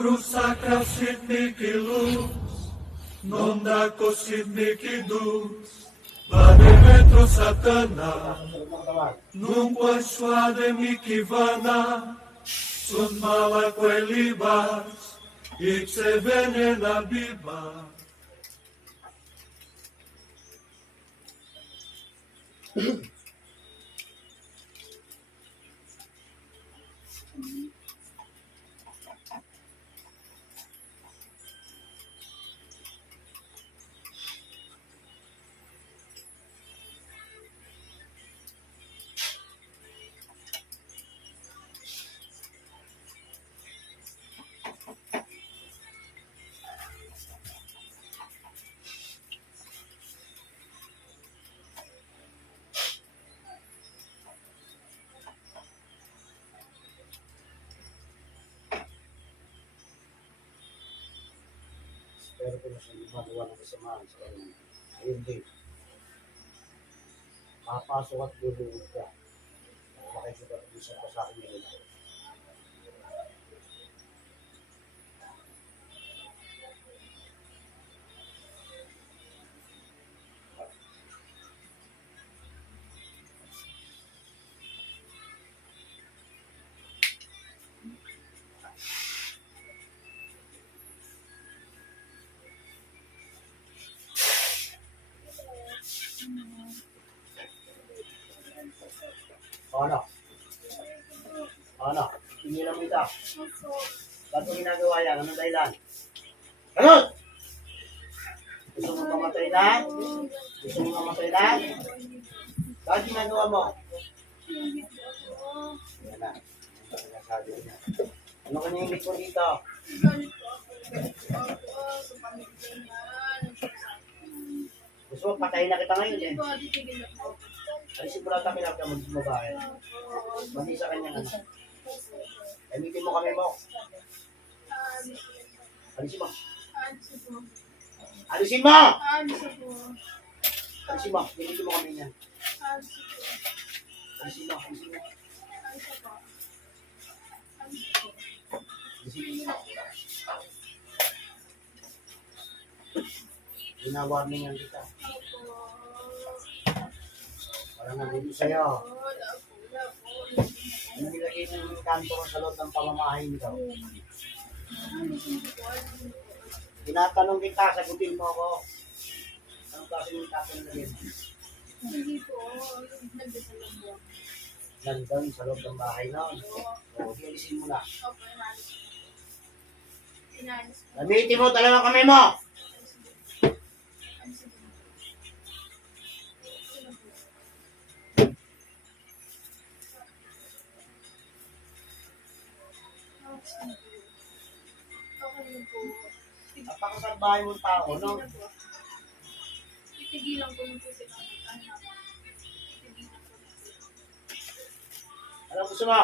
Cruz sacra sidniki luz, non dako sidniki dus, vade metro satana, num suade mikivana, sun mala libas, ikse venena biba. Pero kung siya gumagawa ng kasamaan sa kanya, ayun din. Papasok at luluhod ka. Makikipag-usap ka sa akin ngayon. Ano? Ano? Tingilan mo ito. Ba't mo ginagawa yan? Anong dahilan? Ano? Gusto mo pamatay na? Gusto mo pamatay na? Bakit ginagawa mo? Yan na. Sinasabi niya. Ano ka ningit mo dito? Gusto mo patayin na kita ngayon eh. Alisin mo lang ang kinapta mo sa babae. Mati sa kanya na. Gamitin mo kami mo. Alisin mo. Alisin mo! Alisin mo. Gamitin mo kami niyan. Alisin mo. Alisin mo. Alisin mo. Ginawarning yan kita. Parang nandito sa'yo. Ano nilagay ng kanto sa loob ng pamamahay nito? Tinatanong kita, sagutin mo ako. Anong klase yung tatanungin? Hindi po. Nandun sa loob. Nandun sa loob ng bahay noon. O, ialisin mo na. Opo, inalis ko. Gamitin mo talaga kami mo! Okay na po. Napakasalbahay mong tao, no? Titigilan ko yung pusit ang anak. Titigilan ko na po. Ano gusto mo?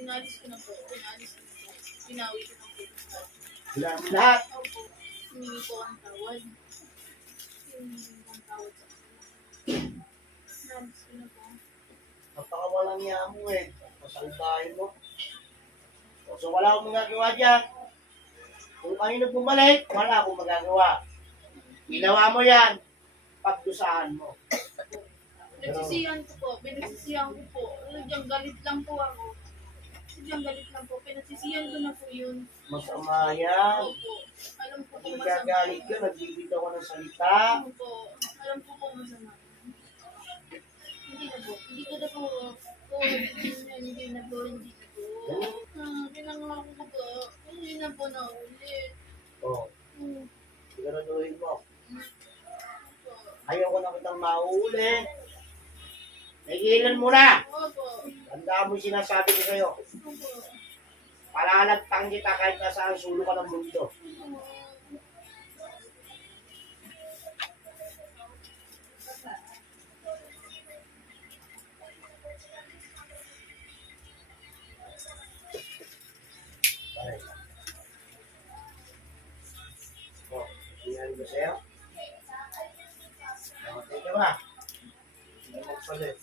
Inalis ko na po. Inalis ko na po. Pinawi ko na po. Bilang mo lahat. Opo. Humingi po ang tawad. Humingi ang tawad sa akin. Inalis ko na po. Napakawalang niya mo eh. Pasalbahay mo. So wala akong magagawa dyan. Kung kanino bumalik, wala akong magagawa. Ginawa mo yan, pagdusahan mo. Nagsisiyan ko po. Pinagsisiyan ko po. Sadyang galit lang po ako. Sadyang galit lang po. Pinagsisiyan ko na po yun. Masama yan. Opo. Alam ko kung masama. Nagagalit ka, nagbibitaw ka ng salita. Opo. Alam ko kung masama. Hindi na po. Hindi ko na po. Hindi na po. Hindi na po. Pinangako ko po. Hindi na po na ulit. Oo. Siguraduhin mo. Opo. Ayaw ko na kitang mauuli. Nagilan mo na. Opo. Tandaan mo yung sinasabi ko sa'yo. Opo. Palalagtang kita kahit nasaan sulo ka ng mundo. Oh, tingnan ko sa'yo. Namatay ka ba? Hindi mo magsalit.